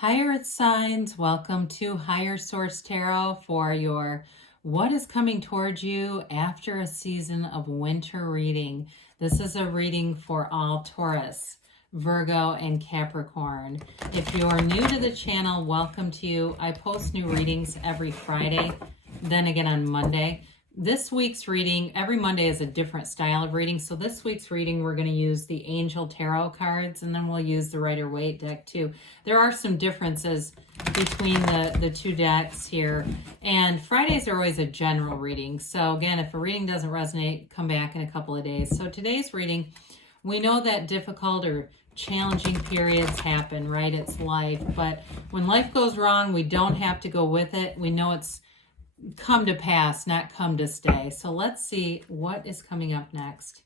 Hi, Earth signs. Welcome to Higher Source Tarot for your what is coming towards you after a season of winter reading. This is a reading for all Taurus, Virgo, and Capricorn. If you're new to the channel, welcome to you. I post new readings every Friday, then again on Monday. This week's reading, every Monday is a different style of reading. So this week's reading, we're going to use the Angel Tarot cards, and then we'll use the Rider-Waite deck too. There are some differences between the two decks here. And Fridays are always a general reading. So again, if a reading doesn't resonate, come back in a couple of days. So today's reading, we know that difficult or challenging periods happen, right? It's life. But when life goes wrong, we don't have to go with it. We know it's come to pass, not come to stay. So let's see what is coming up next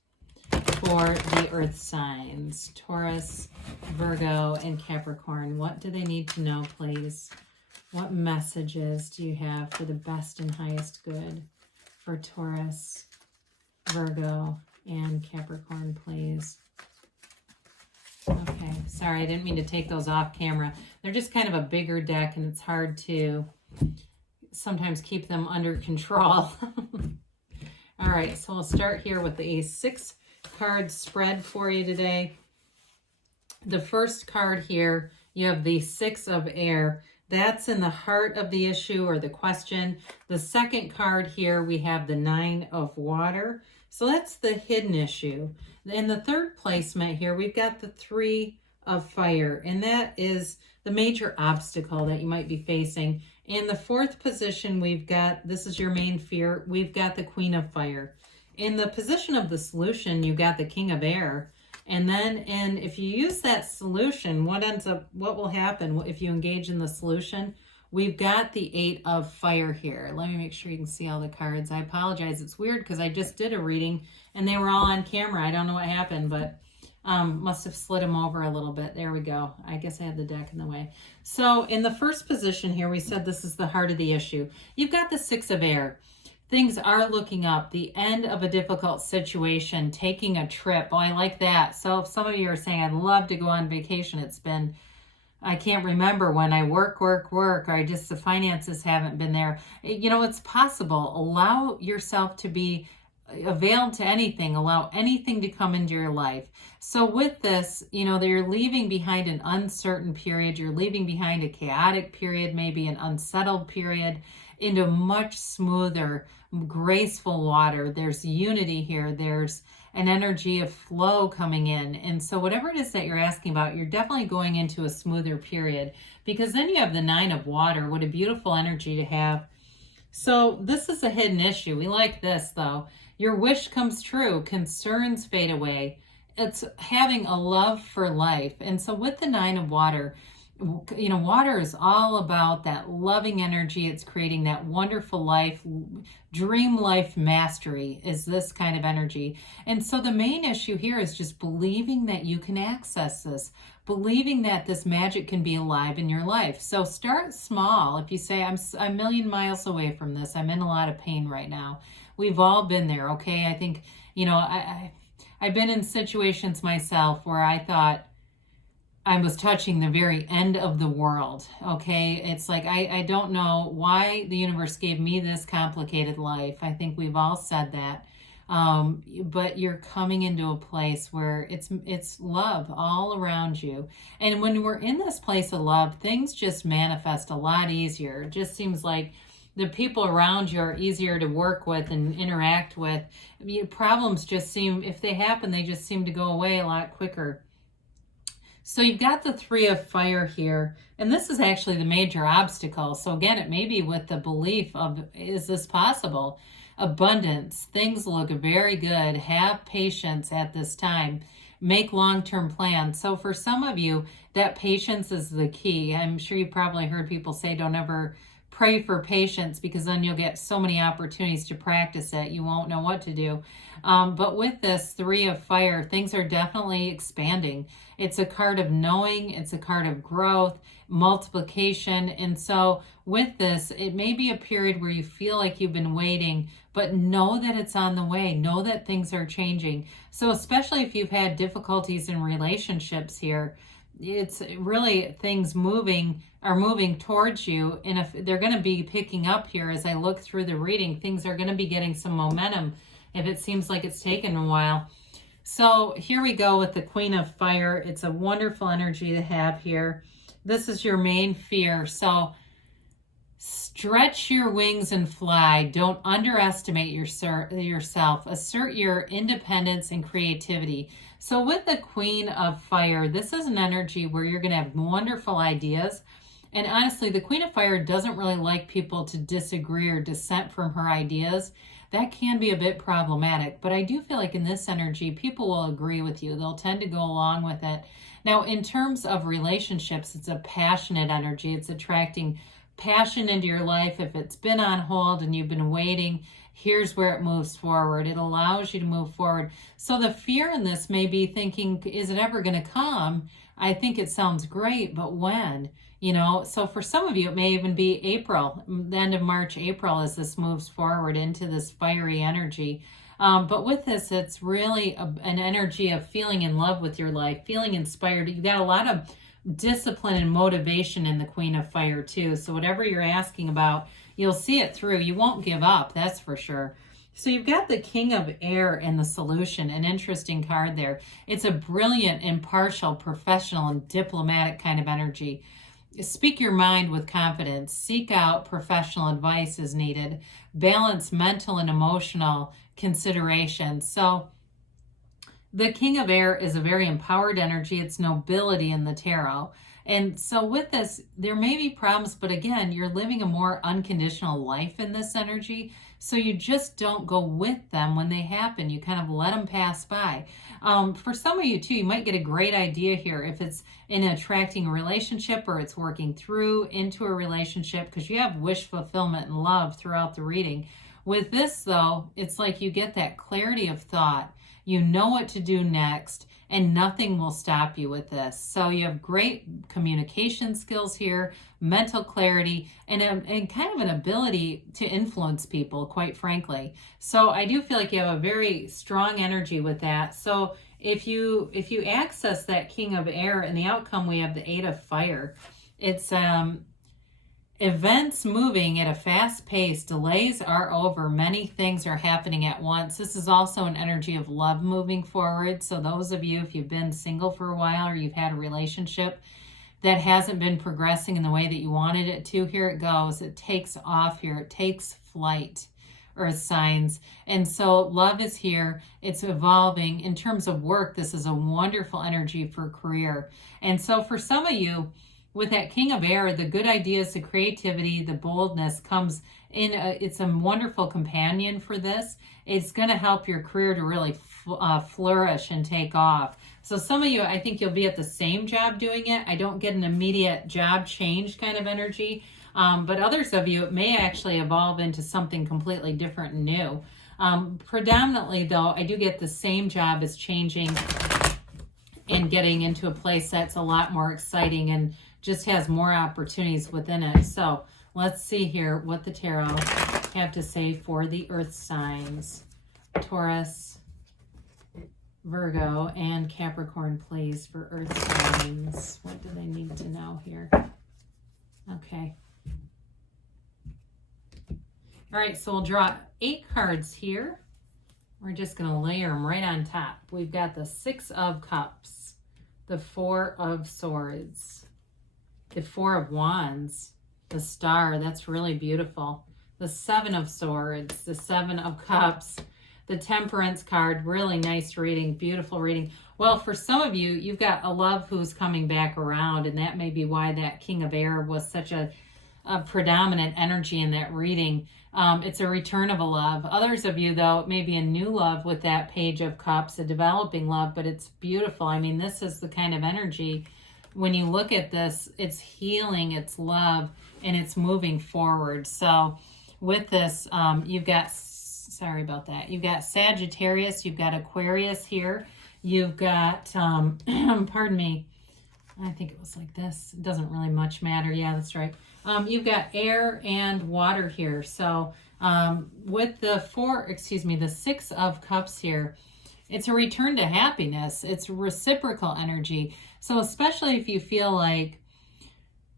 for the earth signs, Taurus, Virgo, and Capricorn. What do they need to know, please? What messages do you have for the best and highest good for Taurus, Virgo, and Capricorn, please? Okay, sorry, I didn't mean to take those off camera. They're just kind of a bigger deck, and it's hard to sometimes keep them under control. All right, so we'll start here with a 6-card spread for you today. The first card here, you have the 6 of air. That's in the heart of the issue or the question. The second card here, we have the 9 of water. So that's the hidden issue. In the third placement here, we've got the 3 of fire, and that is the major obstacle that you might be facing. In the fourth position, we've got, this is your main fear, we've got the Queen of Fire. In the position of the solution, you got the King of Air. And then if you use that solution, what will happen if you engage in the solution? We've got the 8 of fire here. Let me make sure you can see all the cards. I apologize. It's weird because I just did a reading and they were all on camera. I don't know what happened, but must have slid them over a little bit. There we go. I guess I had the deck in the way. So in the first position here, we said this is the heart of the issue. You've got the 6 of air. Things are looking up. The end of a difficult situation, taking a trip. Oh, I like that. So if some of you are saying, I'd love to go on vacation. It's been, I can't remember when I work, or I just, the finances haven't been there. You know, it's possible. Allow yourself to be availed to anything. Allow anything to come into your life. So with this, you know, you're leaving behind an uncertain period. You're leaving behind a chaotic period, maybe an unsettled period, into much smoother, graceful water. There's unity here. There's an energy of flow coming in. And so whatever it is that you're asking about, you're definitely going into a smoother period, because then you have the 9 of water. What a beautiful energy to have. So this is a hidden issue. We like this though. Your wish comes true. Concerns fade away. It's having a love for life. And so with the 9 of water, you know, water is all about that loving energy. It's creating that wonderful life, dream life mastery is this kind of energy. And so the main issue here is just believing that you can access this, believing that this magic can be alive in your life. So start small. If you say, I'm a million miles away from this, I'm in a lot of pain right now. We've all been there, okay? I think, you know, I've been in situations myself where I thought I was touching the very end of the world, okay? It's like, I don't know why the universe gave me this complicated life. I think we've all said that. But you're coming into a place where it's love all around you. And when we're in this place of love, things just manifest a lot easier. It just seems like the people around you are easier to work with and interact with. I mean, problems just seem, if they happen, they just seem to go away a lot quicker. So you've got the 3 of fire here, and this is actually the major obstacle. So again, it may be with the belief of, is this possible? Abundance, things look very good. Have patience at this time. Make long-term plans. So for some of you, that patience is the key. I'm sure you probably heard people say, don't ever pray for patience, because then you'll get so many opportunities to practice it. You won't know what to do. But with this 3 of fire, things are definitely expanding. It's a card of knowing. It's a card of growth, multiplication. And so with this, it may be a period where you feel like you've been waiting, but know that it's on the way. Know that things are changing. So especially if you've had difficulties in relationships here, it's really things are moving towards you. And if they're going to be picking up here as I look through the reading, things are going to be getting some momentum if it seems like it's taken a while. So here we go with the Queen of Fire. It's a wonderful energy to have here. This is your main fear. So stretch your wings and fly. Don't underestimate yourself. Assert your independence and creativity. So with the Queen of Fire, this is an energy where you're going to have wonderful ideas. And honestly, the Queen of Fire doesn't really like people to disagree or dissent from her ideas. That can be a bit problematic, but I do feel like in this energy, people will agree with you. They'll tend to go along with it. Now, in terms of relationships, it's a passionate energy. It's attracting passion into your life. If it's been on hold and you've been waiting, here's where it moves forward. It allows you to move forward. So the fear in this may be thinking, is it ever going to come? I think it sounds great, but when? You know, so for some of you, it may even be April, the end of March, April, as this moves forward into this fiery energy. But with this, it's really an energy of feeling in love with your life, feeling inspired. You got a lot of discipline and motivation in the Queen of Fire too. So whatever you're asking about, you'll see it through. You won't give up, that's for sure. So you've got the King of Air and the Solution, an interesting card there. It's a brilliant, impartial, professional, and diplomatic kind of energy. Speak your mind with confidence. Seek out professional advice as needed. Balance mental and emotional considerations. So the King of Air is a very empowered energy. It's nobility in the tarot. And so with this, there may be problems, but again, you're living a more unconditional life in this energy. So you just don't go with them when they happen. You kind of let them pass by. For some of you too, you might get a great idea here if it's in attracting a relationship or it's working through into a relationship, because you have wish fulfillment and love throughout the reading. With this though, it's like you get that clarity of thought. You know what to do next, and nothing will stop you with this. So you have great communication skills here, mental clarity, and kind of an ability to influence people, quite frankly. So I do feel like you have a very strong energy with that. So if you access that King of Air, in the outcome we have the Eight of Fire. It's events moving at a fast pace. Delays are over. Many things are happening at once. This is also an energy of love moving forward. So those of you, if you've been single for a while or you've had a relationship that hasn't been progressing in the way that you wanted it to, here it goes. It takes off here. It takes flight, earth signs. And so love is here. It's evolving. In terms of work, this is a wonderful energy for career. And so for some of you, with that King of Air, the good ideas, the creativity, the boldness comes in. It's a wonderful companion for this. It's going to help your career to really flourish and take off. So some of you, I think you'll be at the same job doing it. I don't get an immediate job change kind of energy. But others of you, it may actually evolve into something completely different and new. Predominantly, though, I do get the same job as changing and getting into a place that's a lot more exciting and just has more opportunities within it. So let's see here what the tarot have to say for the earth signs. Taurus, Virgo, and Capricorn, please, for earth signs. What do they need to know here? Okay. All right, so we'll draw 8 cards here. We're just going to layer them right on top. We've got the 6 of Cups, the 4 of Swords, the 4 of Wands, the Star, that's really beautiful, the 7 of Swords, the 7 of Cups, the Temperance card, really nice reading, beautiful reading. Well, for some of you, you've got a love who's coming back around, and that may be why that King of Air was such a predominant energy in that reading. It's a return of a love. Others of you, though, it may be a new love with that Page of Cups, a developing love, but it's beautiful. I mean, this is the kind of energy, when you look at this, it's healing, it's love, and it's moving forward. So with this, you've got, sorry about that, you've got Sagittarius, you've got Aquarius here, you've got, pardon me, I think it was like this. It doesn't really much matter. Yeah, that's right. You've got air and water here. So with the 6 of Cups here, It's a return to happiness. It's reciprocal energy. So especially if you feel like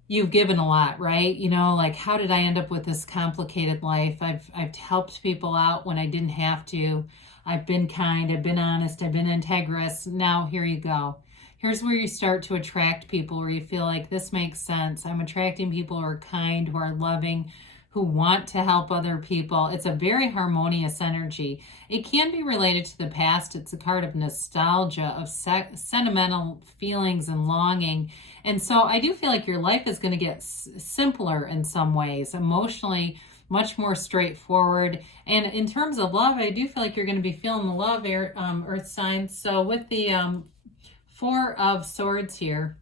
you've given a lot, right? You know, like, how did I end up with this complicated life? I've helped people out when I didn't have to. I've been kind, I've been honest, I've been integrous. Now here you go. Here's where you start to attract people where you feel like this makes sense. I'm attracting people who are kind, who are loving, who want to help other people. It's a very harmonious energy. It can be related to the past. It's a card of nostalgia, of sentimental feelings and longing. And so I do feel like your life is going to get simpler in some ways, emotionally, much more straightforward. And in terms of love, I do feel like you're going to be feeling the love, earth signs. So with the Four of Swords here,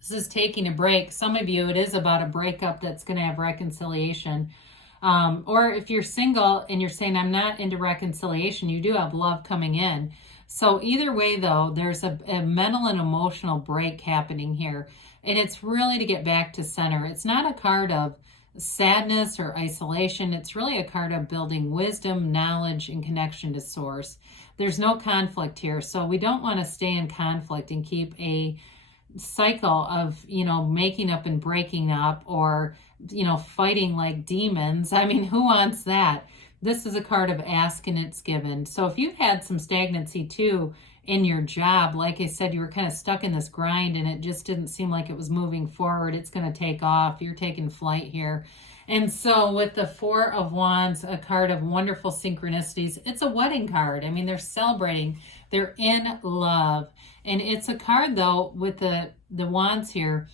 this is taking a break. Some of you, it is about a breakup that's going to have reconciliation. Or if you're single and you're saying, I'm not into reconciliation, you do have love coming in. So either way, though, there's a mental and emotional break happening here. And it's really to get back to center. It's not a card of sadness or isolation. It's really a card of building wisdom, knowledge, and connection to source. There's no conflict here. So we don't want to stay in conflict and keep a cycle of, you know, making up and breaking up, or, you know, fighting like demons. I mean, who wants that? This is a card of ask and it's given. So if you've had some stagnancy too in your job, like I said, you were kind of stuck in this grind and it just didn't seem like it was moving forward. It's going to take off. You're taking flight here. And so with the Four of Wands, a card of wonderful synchronicities, it's a wedding card. I mean, they're celebrating. They're in love. And it's a card, though, with the wands here.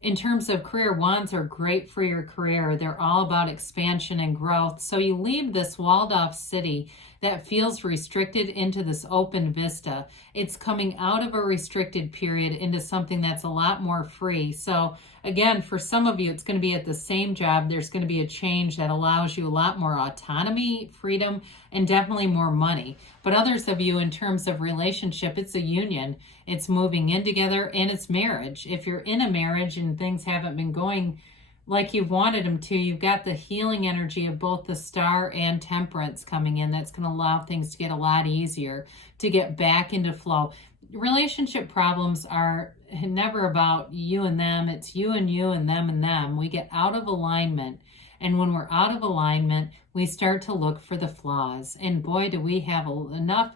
In terms of career, wands are great for your career. They're all about expansion and growth. So you leave this walled-off city that feels restricted into this open vista. It's coming out of a restricted period into something that's a lot more free. So again, for some of you, it's going to be at the same job. There's going to be a change that allows you a lot more autonomy, freedom, and definitely more money. But others of you, in terms of relationship, it's a union. It's moving in together, and it's marriage. If you're in a marriage and things haven't been going like you wanted them to, you've got the healing energy of both the Star and Temperance coming in. That's going to allow things to get a lot easier, to get back into flow. Relationship problems are never about you and them. It's you and them and them. We get out of alignment. And when we're out of alignment, we start to look for the flaws. And boy, do we have enough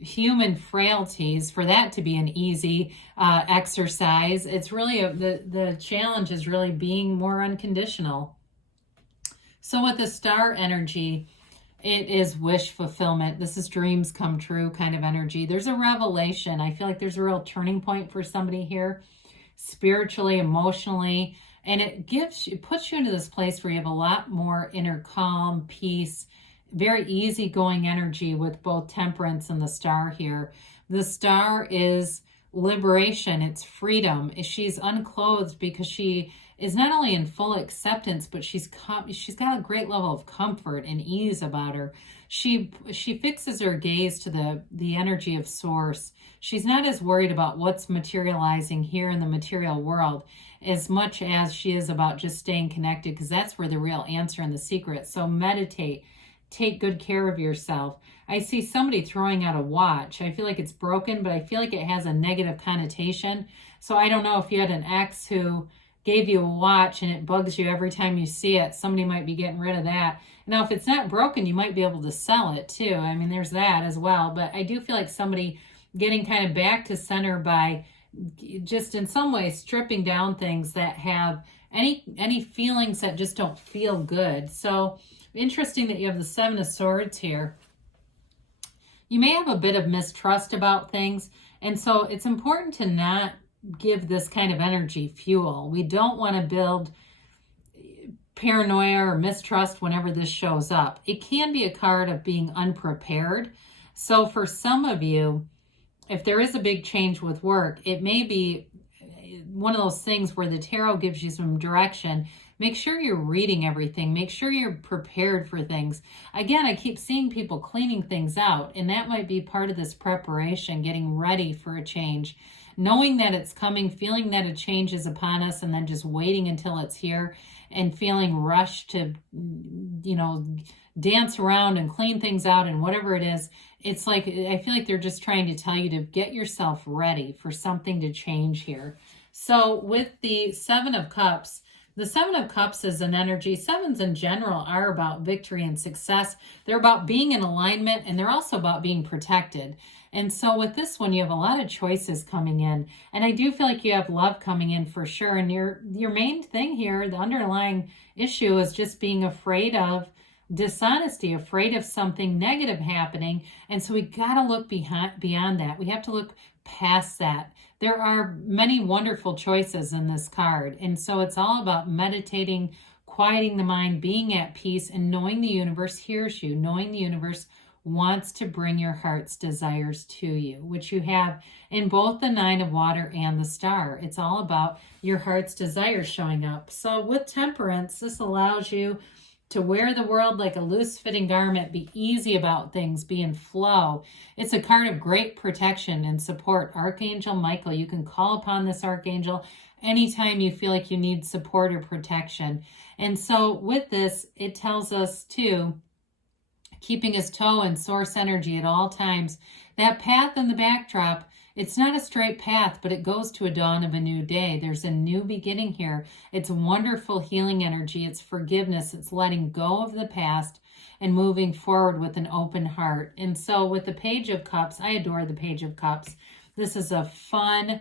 human frailties for that to be an easy exercise. It's really the challenge is really being more unconditional. So with the Star energy, it is wish fulfillment. This is dreams come true kind of energy. There's a revelation. I feel like there's a real turning point for somebody here, spiritually, emotionally, and it puts you into this place where you have a lot more inner calm, peace, very easygoing energy with both Temperance and the Star here. The Star is liberation. It's freedom. She's unclothed because she is not only in full acceptance, but she's got a great level of comfort and ease about her. She fixes her gaze to the energy of source. She's not as worried about what's materializing here in the material world as much as she is about just staying connected, because that's where the real answer and the secret. So meditate. Take good care of yourself. I see somebody throwing out a watch. I feel like it's broken, but I feel like it has a negative connotation. So I don't know if you had an ex who gave you a watch and it bugs you every time you see it. Somebody might be getting rid of that. Now, if it's not broken, you might be able to sell it too. I mean, there's that as well. But I do feel like somebody getting kind of back to center by just in some way stripping down things that have any feelings that just don't feel good. So interesting that you have the Seven of Swords here. You may have a bit of mistrust about things, and so it's important to not give this kind of energy fuel. We don't want to build paranoia or mistrust whenever this shows up. It can be a card of being unprepared. So for some of you, if there is a big change with work, it may be one of those things where the tarot gives you some direction. Make sure you're reading everything. Make sure you're prepared for things. Again, I keep seeing people cleaning things out, and that might be part of this preparation, getting ready for a change. Knowing that it's coming, feeling that a change is upon us, and then just waiting until it's here and feeling rushed to, dance around and clean things out and whatever it is. It's like, I feel like they're just trying to tell you to get yourself ready for something to change here. So with the Seven of Cups, the Seven of Cups is an energy. Sevens in general are about victory and success. They're about being in alignment, and they're also about being protected. And so with this one, you have a lot of choices coming in. And I do feel like you have love coming in for sure. And your main thing here, the underlying issue, is just being afraid of dishonesty, afraid of something negative happening. And so we got to look beyond that. We have to look past that. There are many wonderful choices in this card. And so it's all about meditating, quieting the mind, being at peace, and knowing the universe hears you, knowing the universe wants to bring your heart's desires to you, which you have in both the Nine of Water and the Star. It's all about your heart's desires showing up. So with Temperance, this allows you to wear the world like a loose-fitting garment, be easy about things, be in flow. It's a card of great protection and support. Archangel Michael, you can call upon this archangel anytime you feel like you need support or protection. And so with this, it tells us too, keeping his toe in source energy at all times. That path in the backdrop, it's not a straight path, but it goes to a dawn of a new day. There's a new beginning here. It's wonderful healing energy. It's forgiveness. It's letting go of the past and moving forward with an open heart. And so with the Page of Cups, I adore the Page of Cups. This is a fun,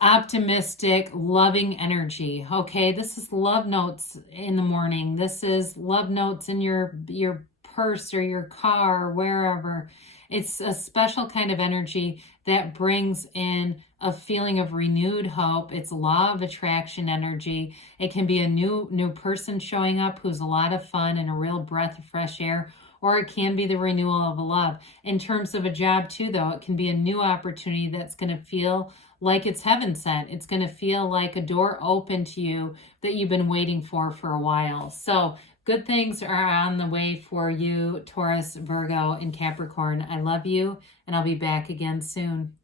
optimistic, loving energy. Okay, this is love notes in the morning. This is love notes in your purse or your car or wherever. It's a special kind of energy that brings in a feeling of renewed hope. It's law of attraction energy. It can be a new person showing up who's a lot of fun and a real breath of fresh air, or it can be the renewal of a love. In terms of a job too, though, it can be a new opportunity that's going to feel like it's heaven sent. It's going to feel like a door open to you that you've been waiting for a while. So good things are on the way for you, Taurus, Virgo, and Capricorn. I love you, and I'll be back again soon.